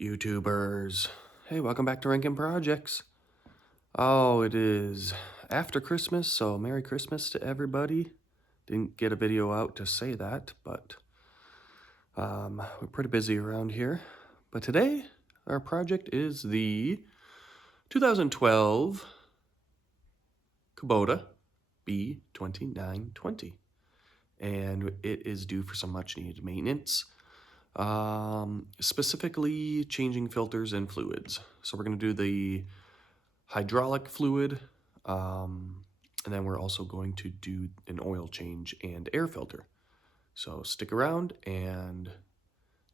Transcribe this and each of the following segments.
YouTubers. Hey, welcome back to Rankin Projects. Oh, it is after Christmas, so Merry Christmas to everybody. Didn't get a video out to say that, but we're pretty busy around here. But today, our project is the 2012 Kubota b2920. And it is due for some much needed maintenance. Specifically changing filters and fluids. So we're going to do the hydraulic fluid, and then we're also going to do an oil change and air filter. So stick around, and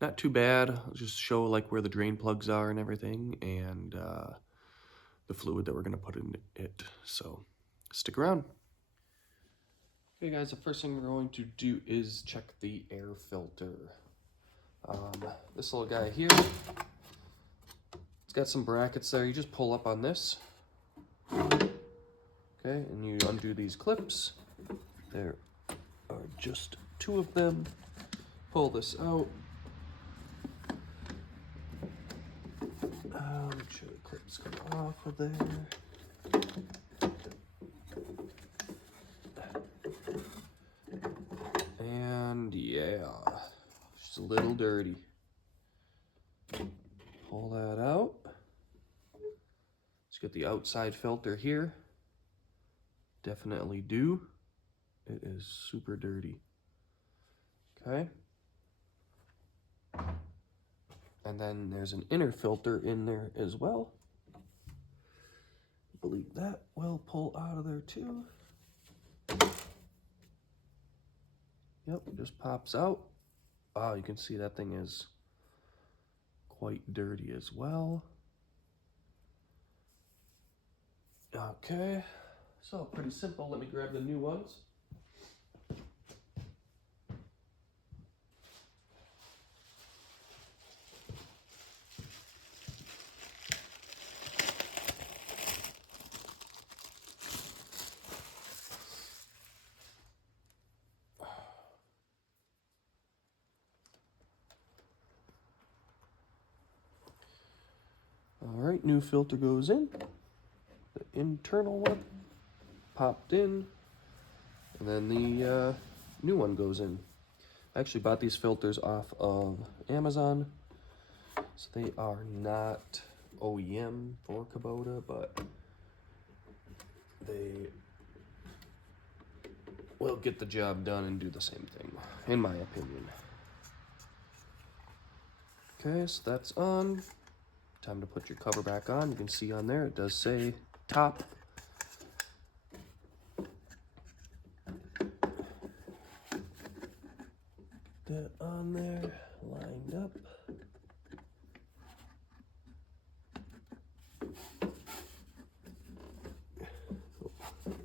not too bad. I'll just show like where the drain plugs are and everything, and the fluid that we're going to put in it. So stick around. Okay guys, the first thing we're going to do is check the air filter. This little guy here, it's got some brackets there. You just pull up on this, okay, and you undo these clips. There are just two of them. Pull this out. Make sure the clips come off of there. And yeah, just a little dirty. Pull that out. Let's get the outside filter here. Definitely do. It is super dirty. Okay. And then there's an inner filter in there as well. I believe that will pull out of there too. Yep, it just pops out. Oh, you can see that thing is quite dirty as well. Okay, so pretty simple. Let me grab the new ones. All right, new filter goes in. The internal one popped in, and then the new one goes in. I actually bought these filters off of Amazon, so they are not OEM for Kubota, but they will get the job done and do the same thing, in my opinion. Okay, so that's on. Time to put your cover back on. You can see on there, it does say top. That on there, lined up.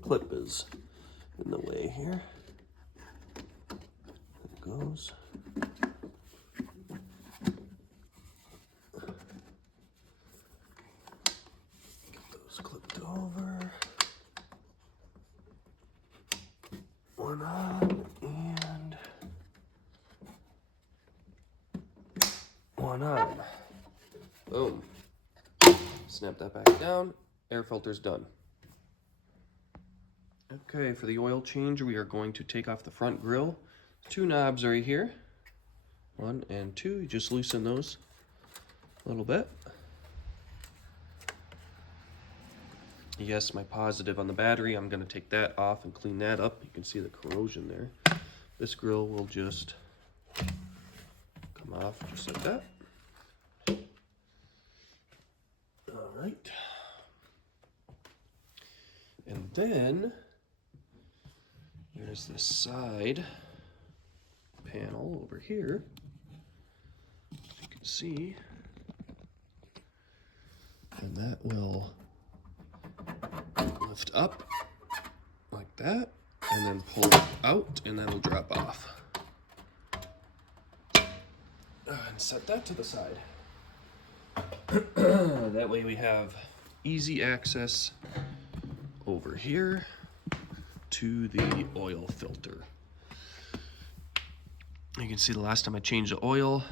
Clip is in the way here. There it goes. Clipped over, one on, and one on. Boom. Snap that back down. Air filter's done. Okay, for the oil change, we are going to take off the front grille. Two knobs right here. One and two. You just loosen those a little bit. Yes, my positive on the battery, I'm going to take that off and clean that up. You can see the corrosion there. This grill will just come off just like that. All right. And then there's this side panel over here. As you can see. And that will lift up like that, and then pull it out, and that'll drop off. And set that to the side. That way we have easy access over here to the oil filter. You can see the last time I changed the oil,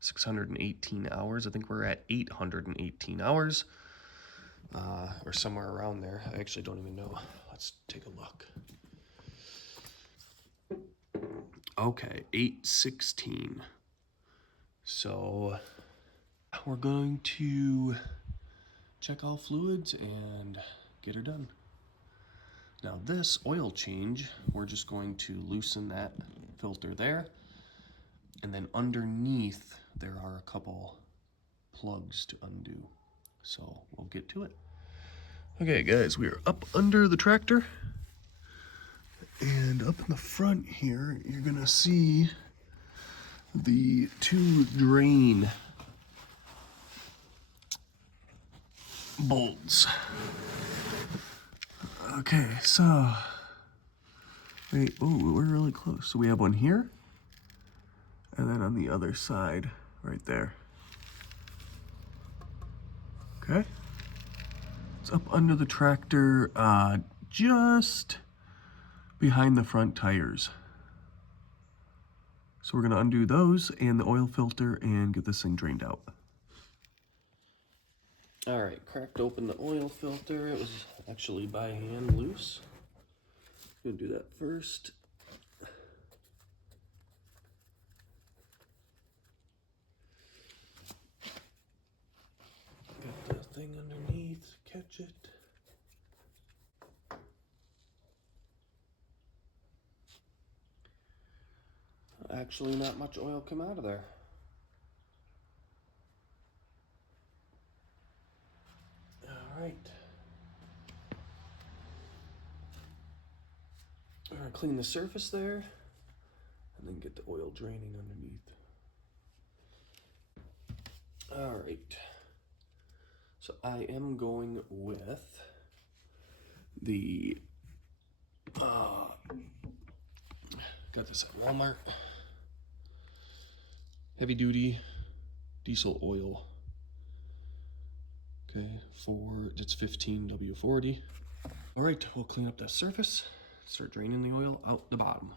618 hours. I think we're at 818 hours, or somewhere around there. I actually don't even know. Let's take a look. Okay, 816. So we're going to check all fluids and get her done. Now this oil change, we're just going to loosen that filter there. And then underneath, there are a couple plugs to undo. So we'll get to it. Okay guys, we are up under the tractor. And up in the front here, you're gonna see the two drain bolts. Okay, so, wait, oh, we're really close. So we have one here, and then on the other side, right there. Okay, it's up under the tractor, just behind the front tires. So we're gonna undo those and the oil filter and get this thing drained out. All right, cracked open the oil filter. It was actually by hand loose. Gonna do that first. Got the thing underneath, catch it. Actually, not much oil come out of there. All right. We're gonna clean the surface there and then get the oil draining underneath. All right. So I am going with the, got this at Walmart, heavy duty diesel oil. Okay, it's 15W40. All right, we'll clean up that surface, start draining the oil out the bottom.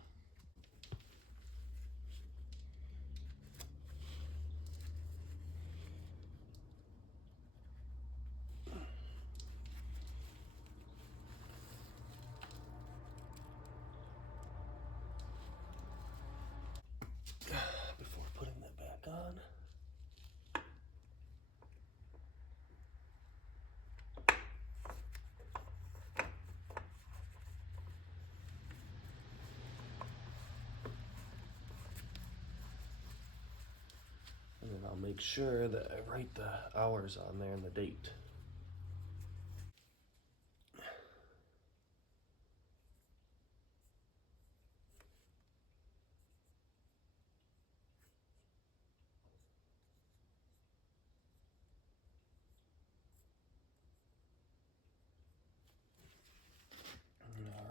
Before putting that back on. And then I'll make sure that I write the hours on there and the date.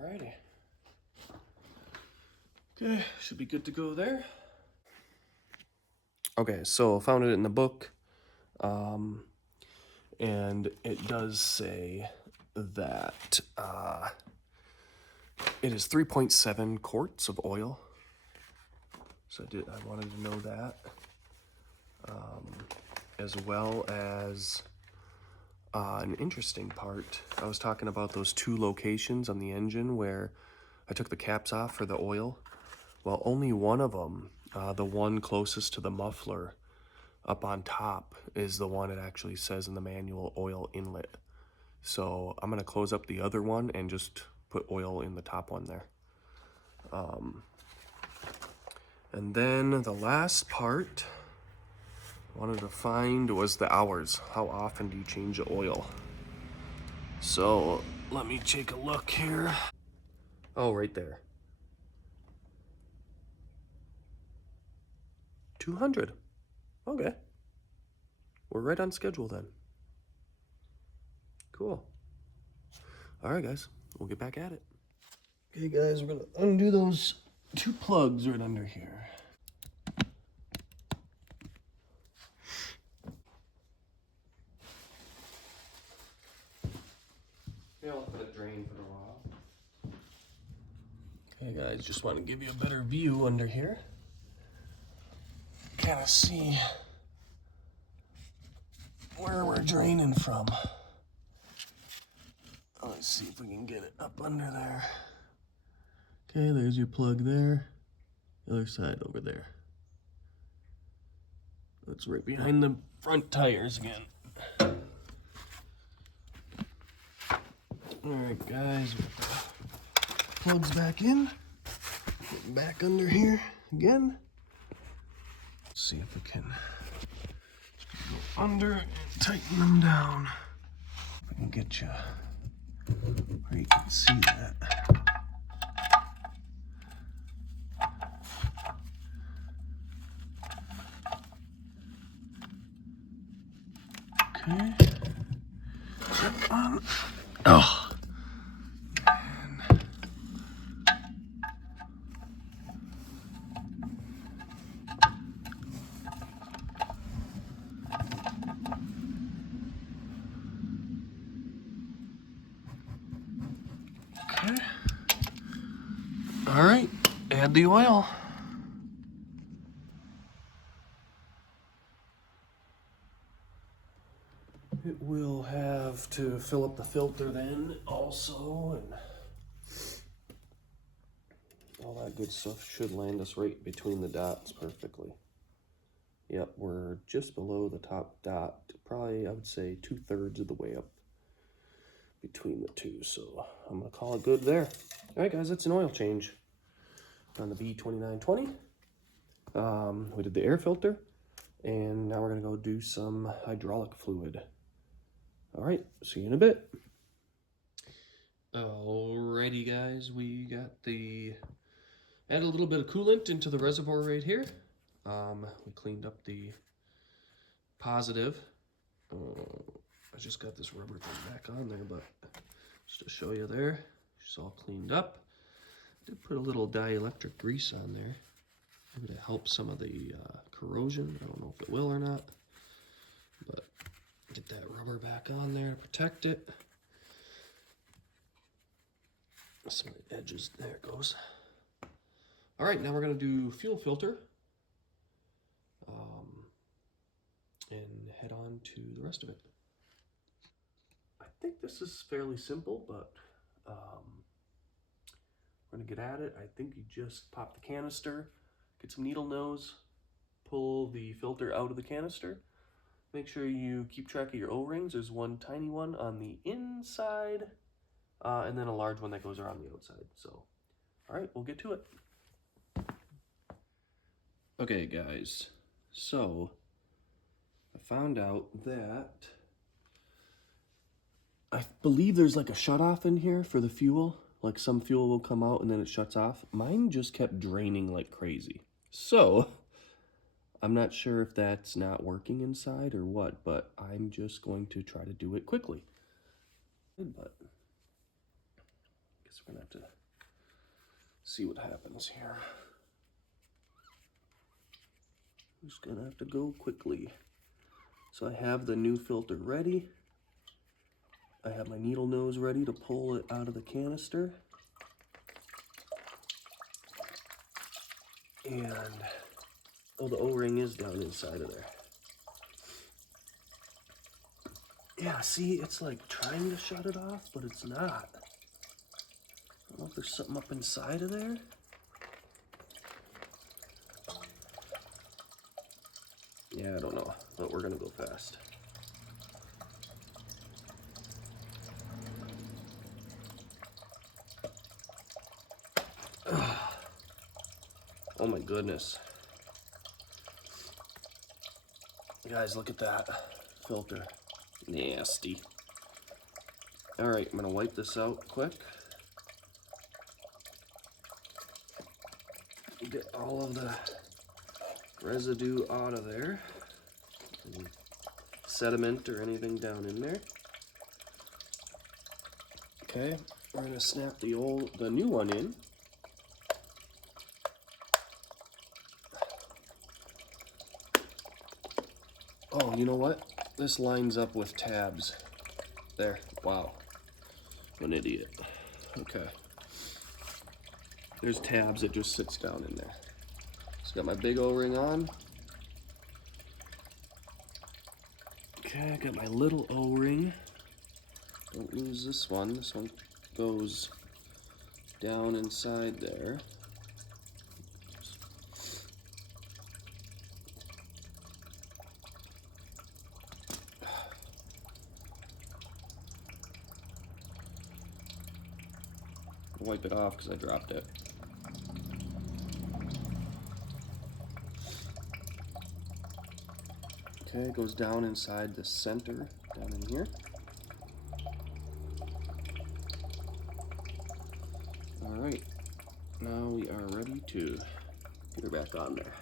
Alrighty. Okay, should be good to go there. Okay, so found it in the book, and it does say that it is 3.7 quarts of oil. So I wanted to know that, as well as an interesting part. I was talking about those two locations on the engine where I took the caps off for the oil. Well, only one of them, the one closest to the muffler up on top, is the one it actually says in the manual oil inlet. So I'm gonna close up the other one and just put oil in the top one there. And then the last part I wanted to find was the hours. How often do you change the oil? So let me take a look here. Oh, right there. 200. Okay. We're right on schedule then. Cool. All right, guys. We'll get back at it. Okay, guys. We're going to undo those two plugs right under here. Yeah, I'll let it drain for a while. Okay, guys. Just want to give you a better view under here. kind of see where we're draining from. Let's see if we can get it up under there. Okay, there's your plug there. The other side over there. That's right behind the front tires again. Alright guys, plugs back in. Get back under here again. Let's see if we can go under and tighten them down. If I can get you where you can see that. Okay. Oh. Okay. All right, add the oil. It will have to fill up the filter then also, and all that good stuff should land us right between the dots perfectly. Yep, we're just below the top dot, probably I would say 2/3 of the way up between the two, so I'm gonna call it good there. All right guys, that's an oil change on the B2920. We did the air filter, and now we're gonna go do some hydraulic fluid. All right, see you in a bit. Alrighty guys, we got add a little bit of coolant into the reservoir right here. We cleaned up the positive. I just got this rubber thing back on there, but just to show you there, it's all cleaned up. I did put a little dielectric grease on there. Maybe to help some of the corrosion. I don't know if it will or not, but get that rubber back on there to protect it. Some of the edges, there it goes. All right, now we're gonna do fuel filter and head on to the rest of it. I think this is fairly simple, but we're gonna get at it. I think you just pop the canister, get some needle nose, pull the filter out of the canister. Make sure you keep track of your O-rings. There's one tiny one on the inside, and then a large one that goes around the outside. So, all right, we'll get to it. Okay, guys, so I found out that I believe there's like a shutoff in here for the fuel. Like some fuel will come out and then it shuts off. Mine just kept draining like crazy. So I'm not sure if that's not working inside or what, but I'm just going to try to do it quickly. But I guess we're gonna have to see what happens here. I'm just gonna have to go quickly. So I have the new filter ready. I have my needle nose ready to pull it out of the canister. And, oh, the O-ring is down inside of there. Yeah, see, it's like trying to shut it off, but it's not. I don't know if there's something up inside of there. Yeah, I don't know, but we're gonna go fast. Oh my goodness. Guys, look at that filter. Nasty. All right, I'm gonna wipe this out quick. Get all of the residue out of there. Any sediment or anything down in there. Okay, we're gonna snap the new one in. Oh, you know what? This lines up with tabs. There, wow. I'm an idiot. Okay. There's tabs that just sits down in there. So got my big O-ring on. Okay, I got my little O-ring. Don't lose this one. This one goes down inside there. I'll wipe it off because I dropped it. Okay, it goes down inside the center, down in here. Alright, now we are ready to get her back on there.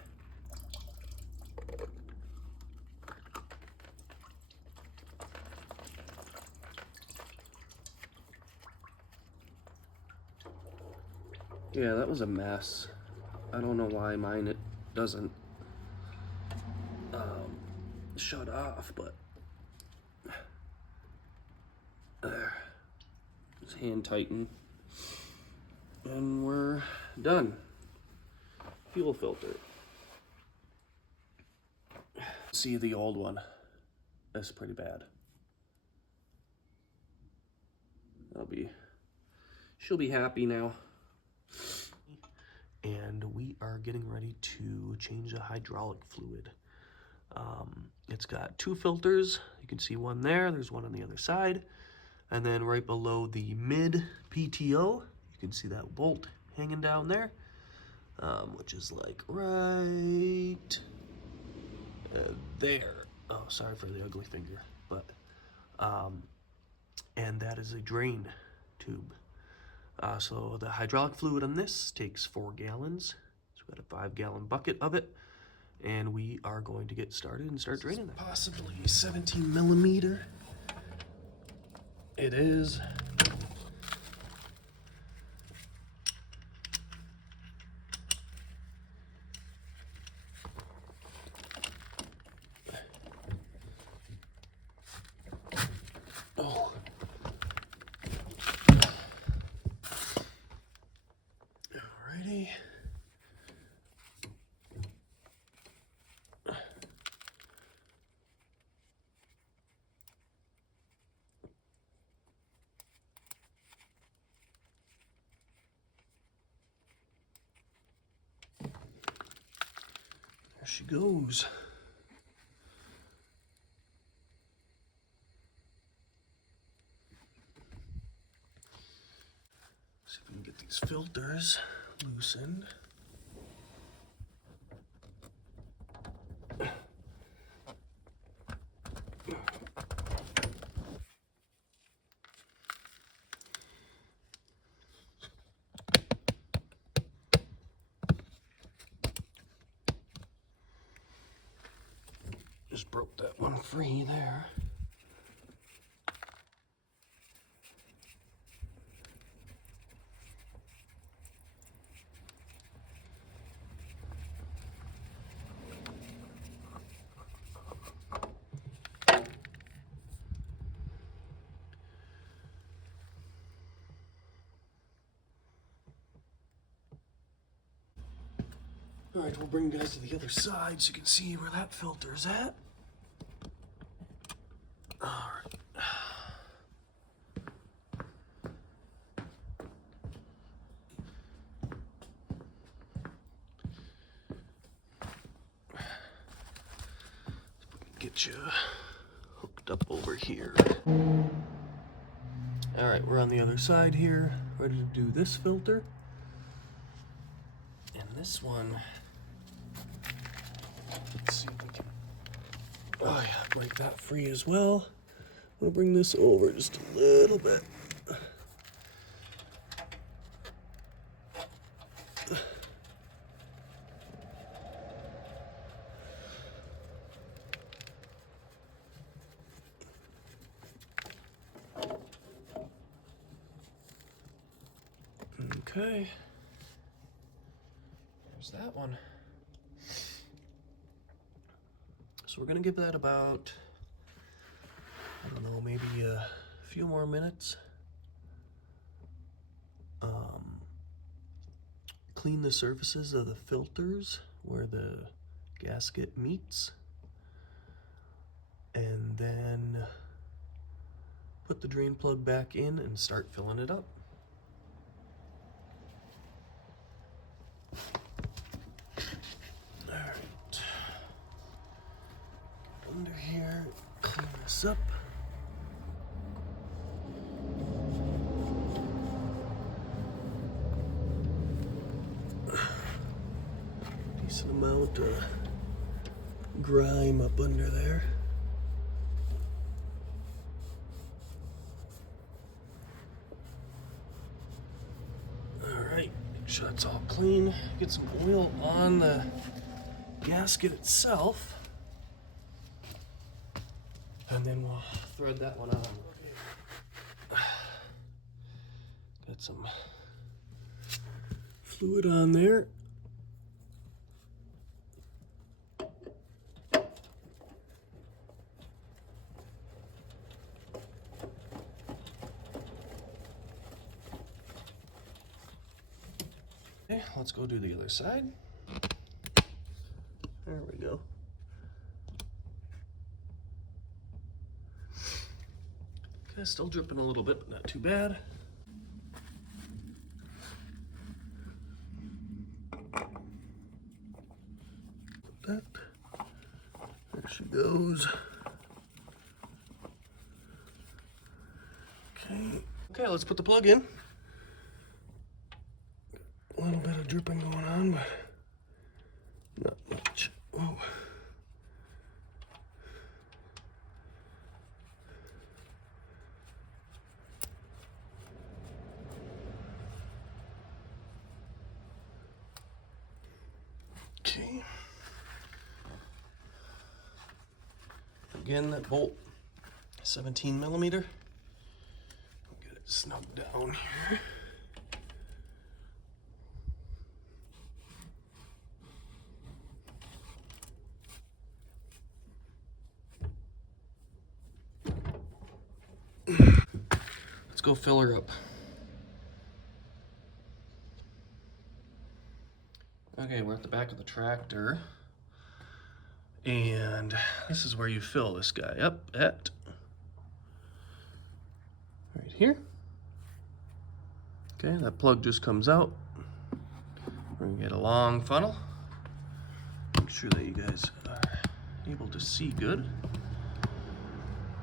Yeah, that was a mess. I don't know why mine it doesn't shut off, but there. Just hand tighten. And we're done. Fuel filter. See the old one. That's pretty bad. She'll be happy now. And we are getting ready to change the hydraulic fluid. It's got two filters. You can see one there. There's one on the other side. And then right below the mid PTO, you can see that bolt hanging down there, which is like right there. Oh, sorry for the ugly finger, but and that is a drain tube. So the hydraulic fluid on this takes 4 gallons. So we've got a 5-gallon bucket of it, and we are going to get started and start draining that. Possibly 17 millimeter. It is. Oh. Alrighty. There she goes. See if we can get these filters loosened. Just broke that one free there. All right, we'll bring you guys to the other side so you can see where that filter's at. All right. Get you hooked up over here. All right, we're on the other side here, ready to do this filter. And this one, let's see if we can, oh yeah, break that free as well. We'll bring this over just a little bit. Okay, there's that one. So we're gonna give that about, I don't know, maybe a few more minutes. Clean the surfaces of the filters where the gasket meets. and then put the drain plug back in and start filling it up. All right, get under here, clean this up. Decent amount of grime up under there. Alright, make sure that's all clean. Get some oil on the gasket itself. And then we'll thread that one on. Got some fluid on there. Okay, let's go do the other side. There we go. Okay, still dripping a little bit, but not too bad. That. There she goes. Okay, let's put the plug in. A little bit of dripping going on, but not much. Oh. Okay. Again, that bolt, 17 millimeter. Get it snug down here. Let's go fill her up. Okay, we're at the back of the tractor. And this is where you fill this guy up at. Right here. Okay, that plug just comes out. We're gonna get a long funnel. Make sure that you guys are able to see good.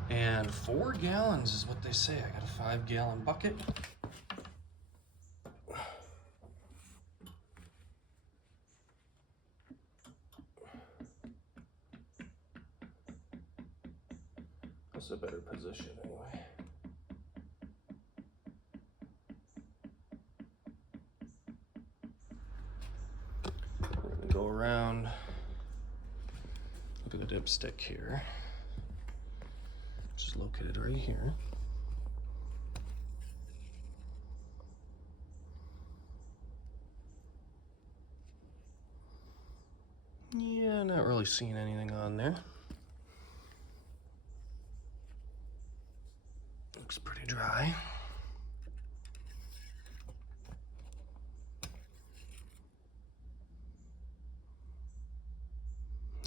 And 4 gallons is what they say. I got a 5-gallon bucket. That's a better position anyway. We're gonna go around. Look at the dipstick here. Which is located right here. Yeah, not really seeing anything on there. Looks pretty dry.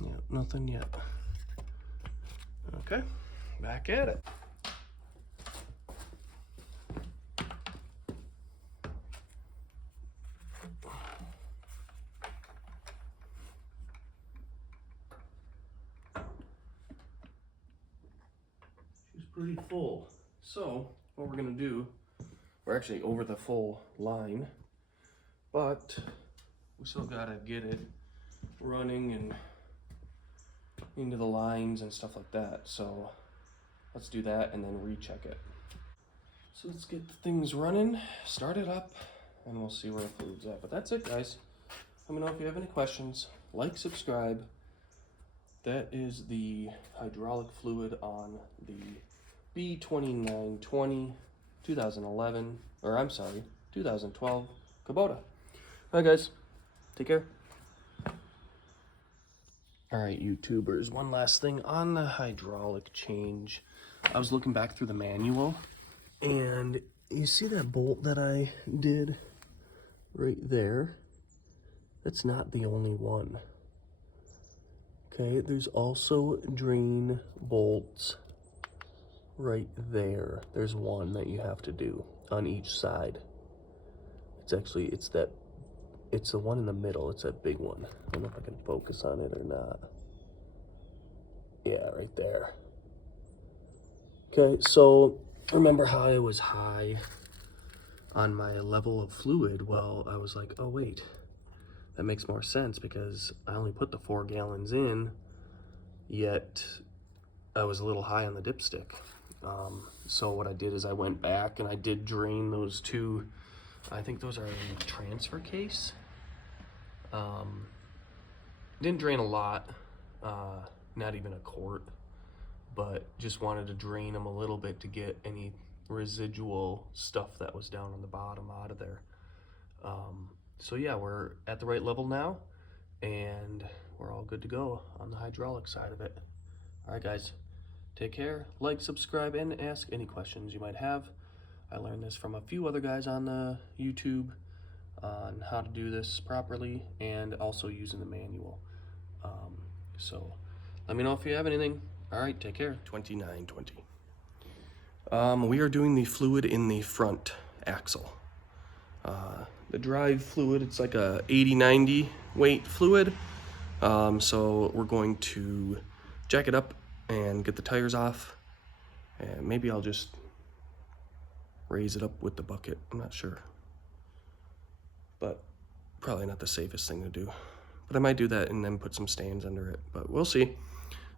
Yeah, nothing yet. Okay, back at it. She's pretty full. So what we're gonna do, we're actually over the full line, but we still gotta get it running and into the lines and stuff like that. So let's do that and then recheck it. So let's get the things running, start it up, and we'll see where the fluid's at. But that's it, guys. Let me know if you have any questions. Like, subscribe. That is the hydraulic fluid on the b2920 2011, or I'm sorry, 2012 Kubota. Bye, guys. Take care. All right, YouTubers, one last thing on the hydraulic change. I was looking back through the manual, and you see that bolt that I did right there? That's not the only one. Okay, there's also drain bolts right there. There's one that you have to do on each side. It's the one in the middle. It's that big one. I don't know if I can focus on it or not. Yeah, right there. Okay, so remember how I was high on my level of fluid? Well, I was like, oh wait, that makes more sense because I only put the 4 gallons in, yet I was a little high on the dipstick. So what I did is I went back and I did drain those 2, I think those are in the transfer case. Didn't drain a lot, not even a quart, but just wanted to drain them a little bit to get any residual stuff that was down on the bottom out of there. So yeah, we're at the right level now, and we're all good to go on the hydraulic side of it. All right, guys, take care, like, subscribe, and ask any questions you might have. I learned this from a few other guys on the YouTube on how to do this properly and also using the manual. So let me know if you have anything. All right, take care. 2920. We are doing the fluid in the front axle. The drive fluid, it's like a 80-90 weight fluid. So we're going to jack it up and get the tires off. And maybe I'll just raise it up with the bucket. I'm not sure. But probably not the safest thing to do. But I might do that and then put some stands under it, but we'll see.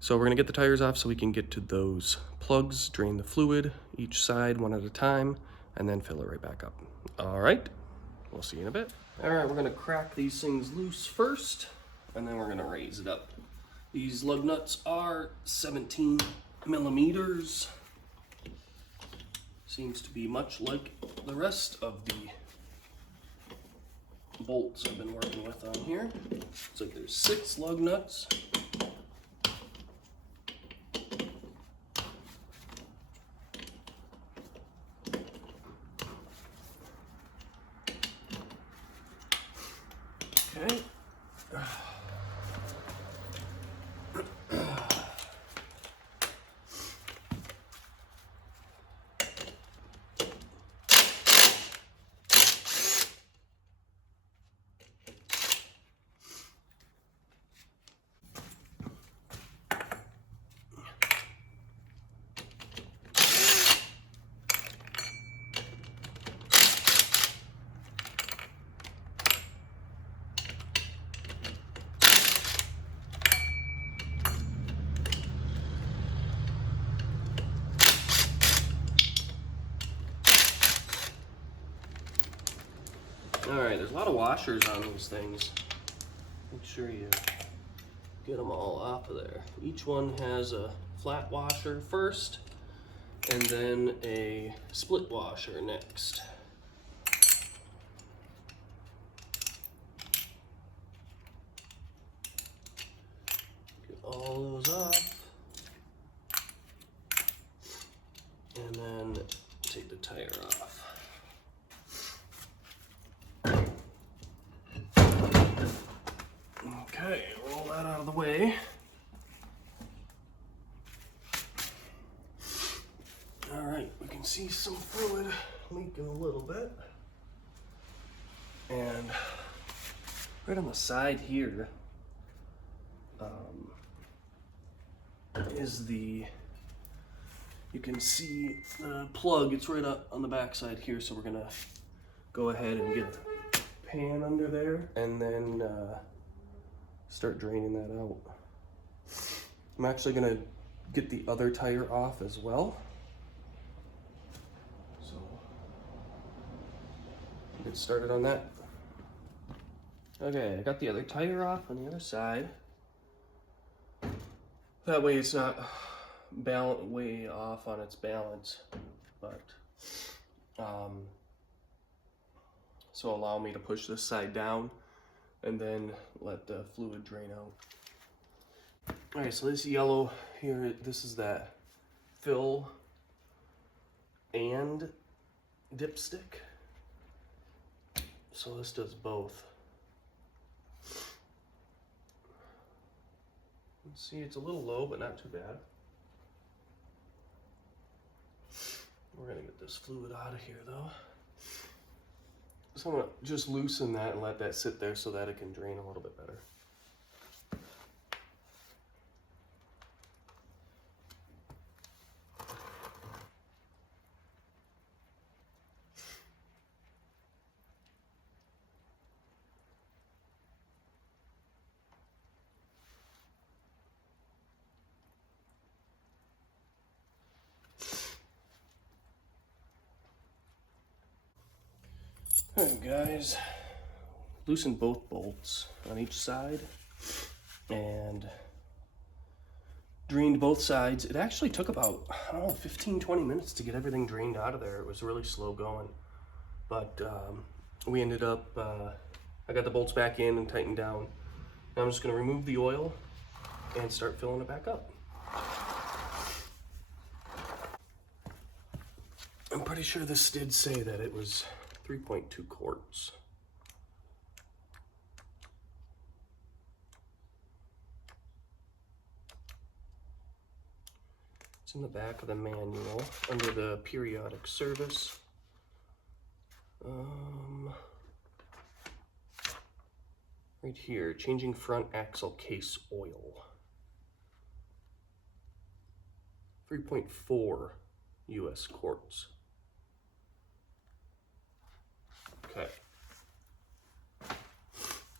So we're gonna get the tires off so we can get to those plugs, drain the fluid each side one at a time, and then fill it right back up. All right, we'll see you in a bit. All right, we're gonna crack these things loose first, and then we're gonna raise it up. These lug nuts are 17 millimeters. Seems to be much like the rest of the bolts I've been working with on here. Looks like there's 6 lug nuts. Okay. All right, there's a lot of washers on these things. Make sure you get them all off of there. Each one has a flat washer first, and then a split washer next. Get all those off, and then take the tire off. Okay, roll that out of the way. All right, we can see some fluid leaking a little bit. And right on the side here is you can see the plug. It's right up on the back side here, so we're gonna go ahead and get a pan under there and then start draining that out. I'm actually gonna get the other tire off as well. So get started on that. Okay, I got the other tire off on the other side. That way it's not way off on its balance, but so allow me to push this side down and then let the fluid drain out. All right, so this yellow here, this is that fill and dipstick. So this does both. See, it's a little low, but not too bad. We're gonna get this fluid out of here though. So I'm gonna just loosen that and let that sit there so that it can drain a little bit better. Alright guys, loosen both bolts on each side and drained both sides. It actually took about, I don't know, 15-20 minutes to get everything drained out of there. It was really slow going, but we ended up, I got the bolts back in and tightened down. Now I'm just going to remove the oil and start filling it back up. I'm pretty sure this did say that it was 3.2 quarts. It's in the back of the manual under the periodic service. Right here, changing front axle case oil. 3.4 US quarts. Okay.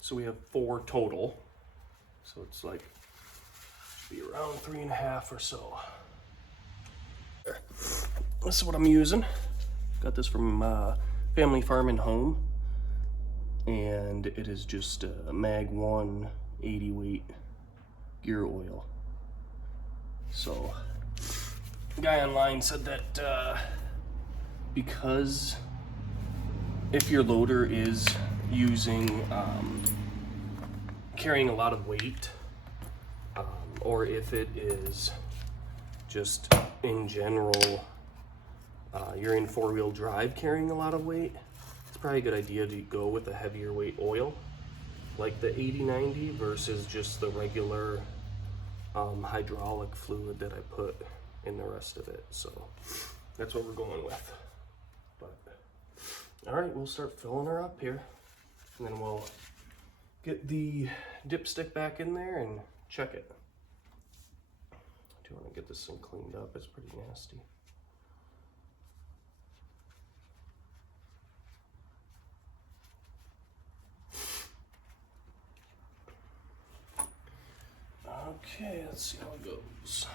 So we have 4 total. So it's like, should be around 3.5 or so. This is what I'm using. Got this from Family Farm and Home. And it is just a Mag 1 80 weight gear oil. So, the guy online said that because if your loader is using, carrying a lot of weight, or if it is just in general, you're in 4-wheel drive carrying a lot of weight, it's probably a good idea to go with a heavier weight oil, like the 80-90 versus just the regular hydraulic fluid that I put in the rest of it. So that's what we're going with. But all right, we'll start filling her up here, and then we'll get the dipstick back in there and check it. I do want to get this thing cleaned up. It's pretty nasty. Okay, let's see how it goes.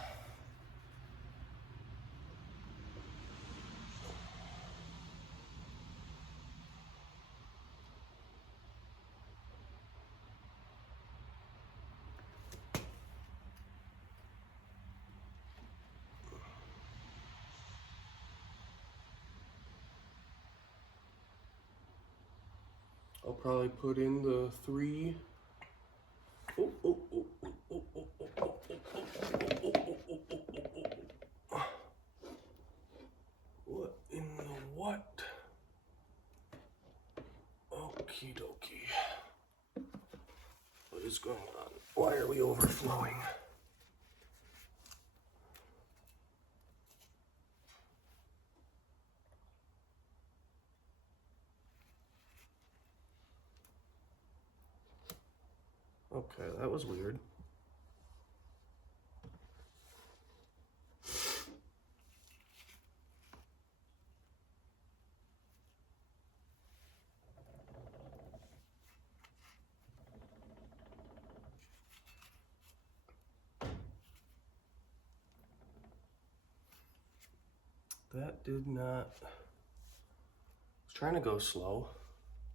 I'll probably put in the 3. What in the what? Okie dokie. What is going on? Why are we overflowing? Okay, that was weird. That did not, I was trying to go slow,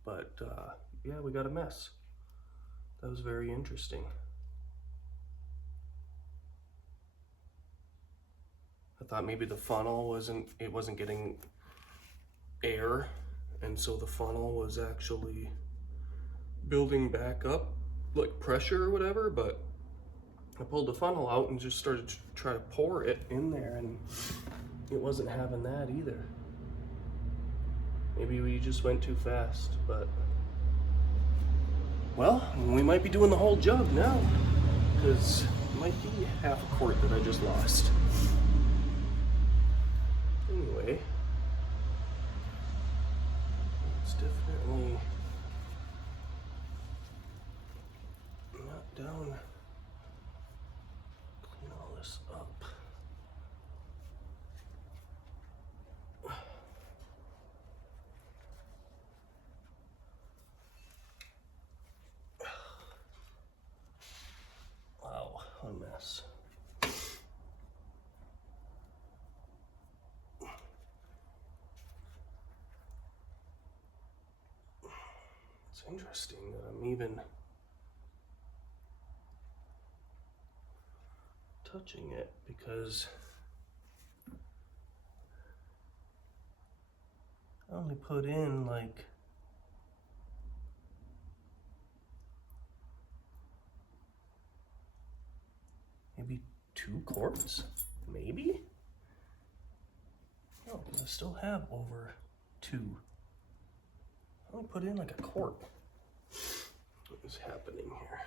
but yeah, we got a mess. That was very interesting. I thought maybe the funnel wasn't getting air, and so the funnel was actually building back up, like pressure or whatever, but I pulled the funnel out and just started to try to pour it in there, and it wasn't having that either. Maybe we just went too fast, but well, we might be doing the whole jug now, because might be half a quart that I just lost. Anyway, it's definitely not down. Clean all this up. Wow, what a mess. It's interesting that I'm even touching it because I only put in like maybe 2 quarts, maybe? No, because I still have over 2. I only put in like a quart. What is happening here?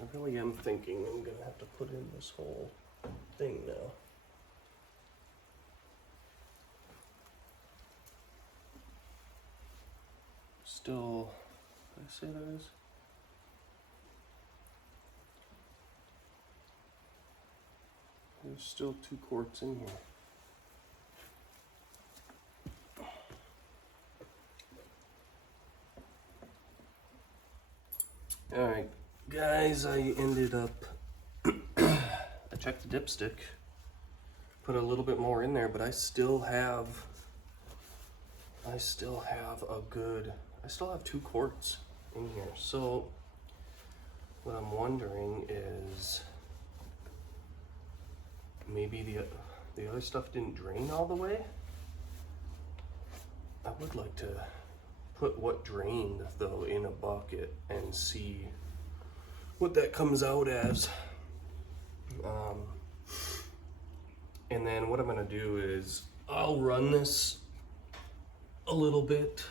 I really am thinking I'm gonna have to put in this whole thing now. Still, did I say that is? There's still 2 quarts in here. Alright, guys, I ended up, I checked the dipstick, put a little bit more in there, but I still have I still have 2 quarts in here. So what I'm wondering is maybe the other stuff didn't drain all the way. I would like to put what drained though in a bucket and see what that comes out as. And then what I'm gonna do is I'll run this a little bit,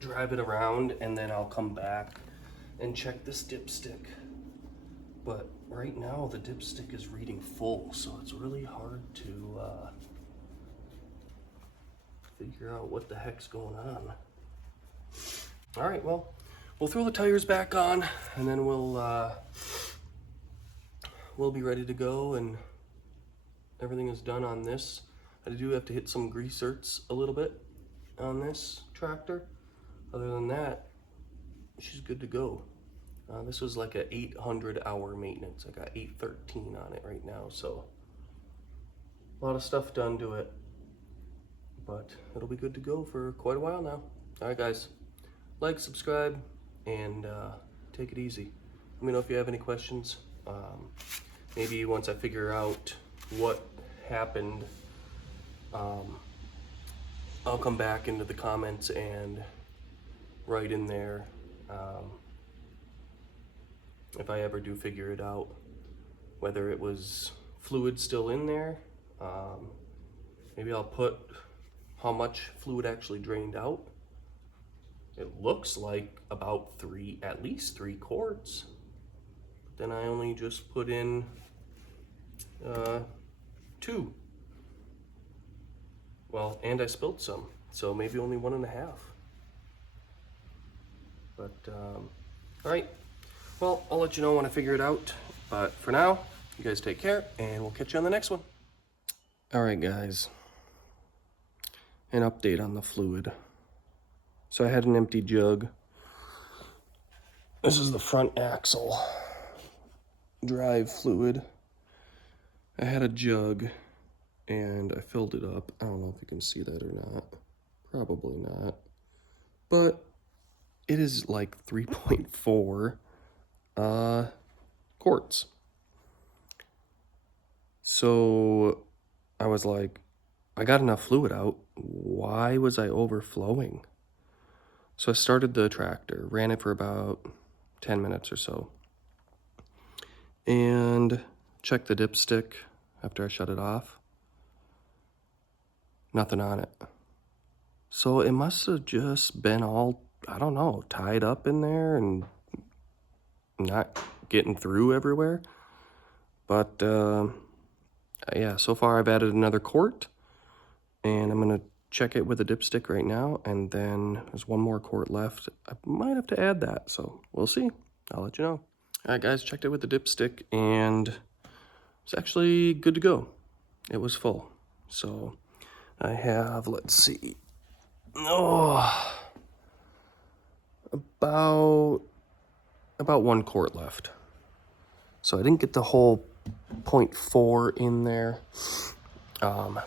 drive it around, and then I'll come back and check this dipstick. But right now the dipstick is reading full, so it's really hard to figure out what the heck's going on. All right, well, we'll throw the tires back on, and then we'll be ready to go, and everything is done on this. I do have to hit some grease zerks a little bit on this tractor. Other than that, she's good to go. This was like a 800-hour maintenance. I got 813 on it right now, so a lot of stuff done to it, but it'll be good to go for quite a while now. All right, guys, like, subscribe, and take it easy. Let me know if you have any questions. Maybe once I figure out what happened, I'll come back into the comments and write in there if I ever do figure it out, whether it was fluid still in there. Maybe I'll put how much fluid actually drained out. It looks like about at least 3 quarts. But then I only just put in 2. Well, and I spilled some, so maybe only 1.5. But all right. Well, I'll let you know when I figure it out. But for now, you guys take care, and we'll catch you on the next one. All right, guys. An update on the fluid. So I had an empty jug. This is the front axle drive fluid. I had a jug and I filled it up. I don't know if you can see that or not. Probably not. But it is like 3.4 quarts. So I was like, I got enough fluid out. Why was I overflowing? So I started the tractor, ran it for about 10 minutes or so, and checked the dipstick after I shut it off. Nothing on it. So it must have just been all, I don't know, tied up in there and not getting through everywhere. But yeah, so far I've added another quart, and I'm gonna check it with a dipstick right now, and then there's one more quart left. I might have to add that, so we'll see. I'll let you know. All right, guys, checked it with the dipstick, and it's actually good to go. It was full. So I have, let's see, about 1 quart left. So I didn't get the whole 0.4 in there.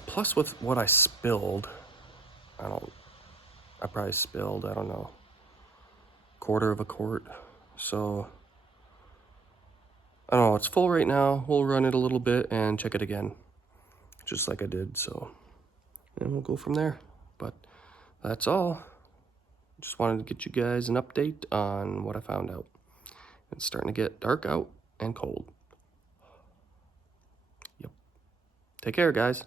Plus with what I spilled, I probably spilled, I don't know, 1/4 of a quart. So I don't know, it's full right now. We'll run it a little bit and check it again, just like I did. So, and we'll go from there. But that's all. Just wanted to get you guys an update on what I found out. It's starting to get dark out and cold. Yep. Take care, guys.